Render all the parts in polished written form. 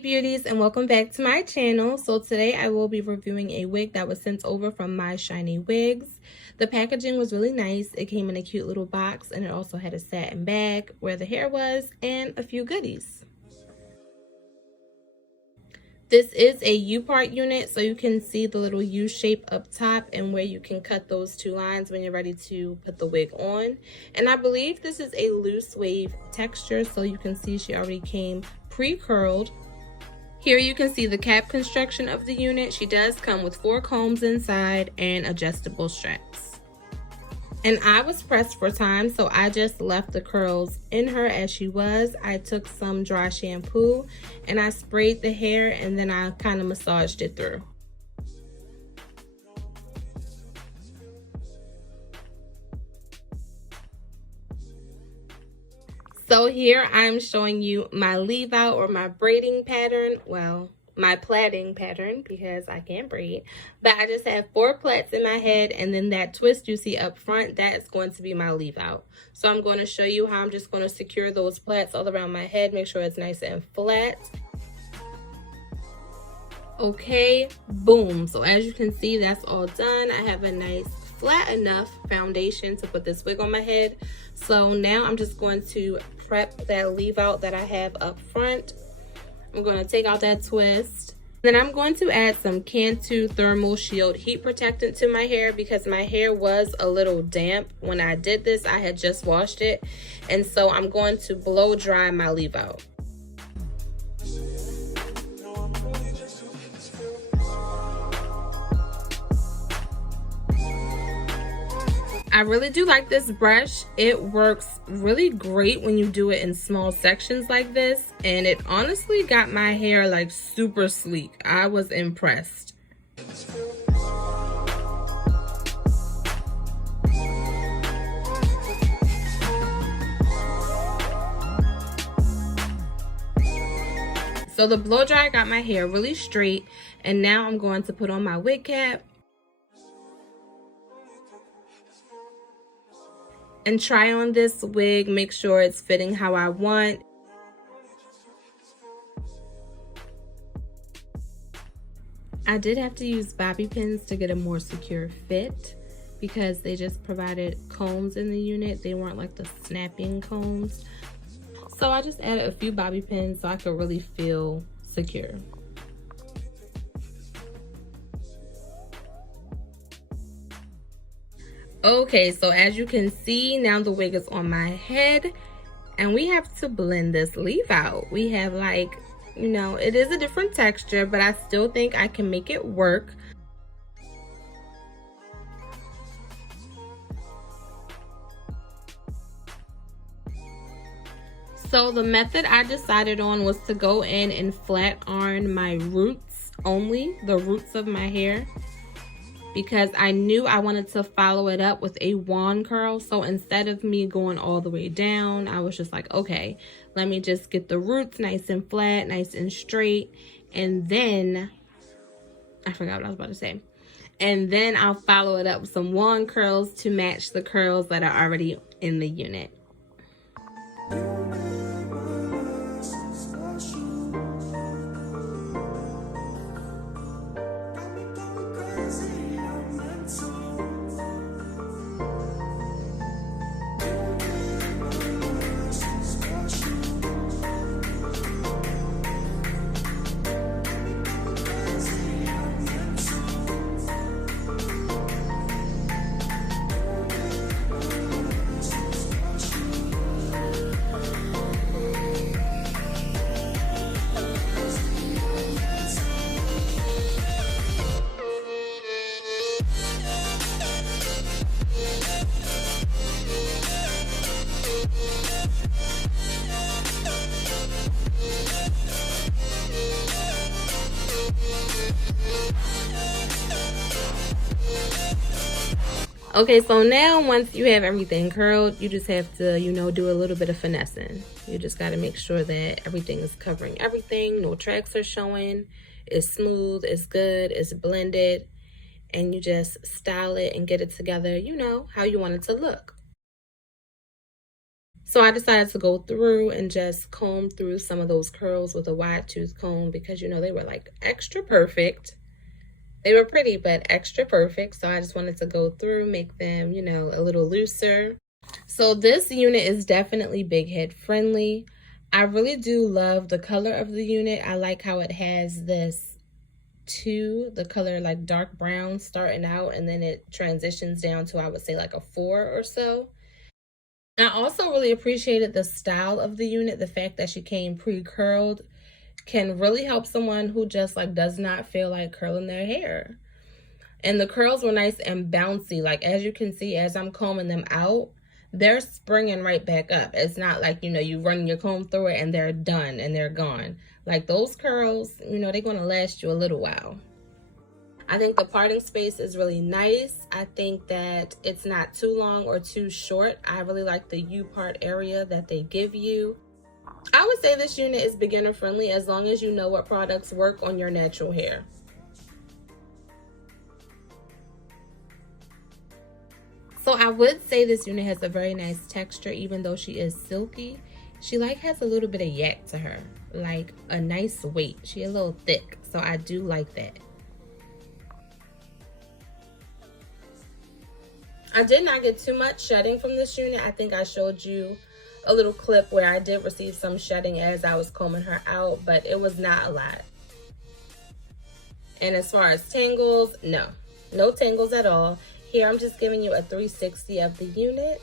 beauties, and welcome back to my channel. So today I will be reviewing a wig that was sent over from MyShinyWigs. The packaging was really nice. It came in a cute little box, and it also had a satin bag where the hair was and a few goodies. This is a U-part unit, so you can see the little U shape up top and where you can cut those two lines when you're ready to put the wig on. And I believe this is a loose wave texture, so you can see she already came pre-curled. Here you can see the cap construction of the unit. She does come with 4 combs inside and adjustable straps. And I was pressed for time, so I just left the curls in her as she was. I took some dry shampoo and I sprayed the hair, and then I kind of massaged it through. So here I'm showing you my leave out or my braiding pattern. Well, my plaiting pattern, because I can't braid, but I just have 4 plaits in my head, and then that twist you see up front, that is going to be my leave out. So I'm going to show you how I'm just going to secure those plaits all around my head, make sure it's nice and flat. Okay, boom. So as you can see, that's all done. I have a nice flat enough foundation to put this wig on my head. So now I'm just going to prep that leave out that I have up front. I'm going to take out that twist. Then I'm going to add some Cantu Thermal Shield Heat Protectant to my hair because my hair was a little damp when I did this. I had just washed it. And so I'm going to blow dry my leave out. I really do like this brush. It works really great when you do it in small sections like this, and it honestly got my hair like super sleek. I was impressed. So the blow dry got my hair really straight, and now I'm going to put on my wig cap and try on this wig, make sure it's fitting how I want. I did have to use bobby pins to get a more secure fit because they just provided combs in the unit. They weren't like the snapping combs. So I just added a few bobby pins so I could really feel secure. Okay, so as you can see, now the wig is on my head, and we have to blend this leave out. We have like, you know, it is a different texture, but I still think I can make it work. So the method I decided on was to go in and flat iron my roots only, the roots of my hair, because I knew I wanted to follow it up with a wand curl. So instead of me going all the way down, I was just like, okay, let me just get the roots nice and flat, nice and straight. And then, I forgot what I was about to say. And then I'll follow it up with some wand curls to match the curls that are already in the unit. Okay, so now once you have everything curled, you just have to, you know, do a little bit of finessing. You just got to make sure that everything is covering everything, no tracks are showing, it's smooth, it's good, it's blended, and you just style it and get it together, you know, how you want it to look. So I decided to go through and just comb through some of those curls with a wide tooth comb because, you know, they were like extra perfect. They were pretty, but extra perfect. So I just wanted to go through, make them, you know, a little looser. So this unit is definitely big head friendly. I really do love the color of the unit. I like how it has this the color like dark brown starting out, and then it transitions down to, I would say, like a 4 or so. I also really appreciated the style of the unit. The fact that she came pre-curled can really help someone who just like does not feel like curling their hair. And the curls were nice and bouncy. Like, as you can see, as I'm combing them out, they're springing right back up. It's not like, you know, you run your comb through it and they're done and they're gone. Like, those curls, you know, they're going to last you a little while. I think the parting space is really nice. I think that it's not too long or too short. I really like the U-part area that they give you. I would say this unit is beginner friendly as long as you know what products work on your natural hair. So I would say this unit has a very nice texture, even though she is silky. She like has a little bit of yak to her, like a nice weight. She a little thick, so I do like that. I did not get too much shedding from this unit. I think I showed you a little clip where I did receive some shedding as I was combing her out, but it was not a lot. And as far as tangles, no tangles at all. Here I'm just giving you a 360 of the unit.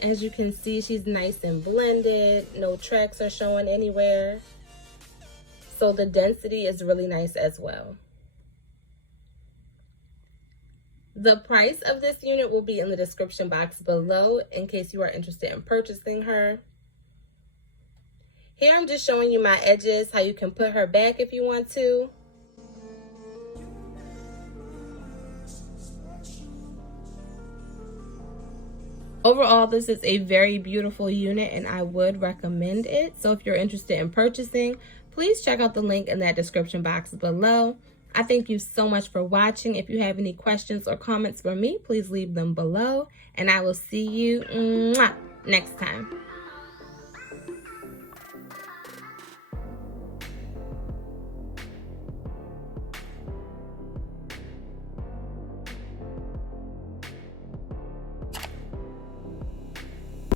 As you can see, she's nice and blended. No tracks are showing anywhere. So the density is really nice as well. The price of this unit will be in the description box below in case you are interested in purchasing her. Here I'm just showing you my edges, how you can put her back if you want to. Overall, this is a very beautiful unit and I would recommend it. So if you're interested in purchasing, please check out the link in that description box below. I thank you so much for watching. If you have any questions or comments for me, please leave them below. And I will see you next time.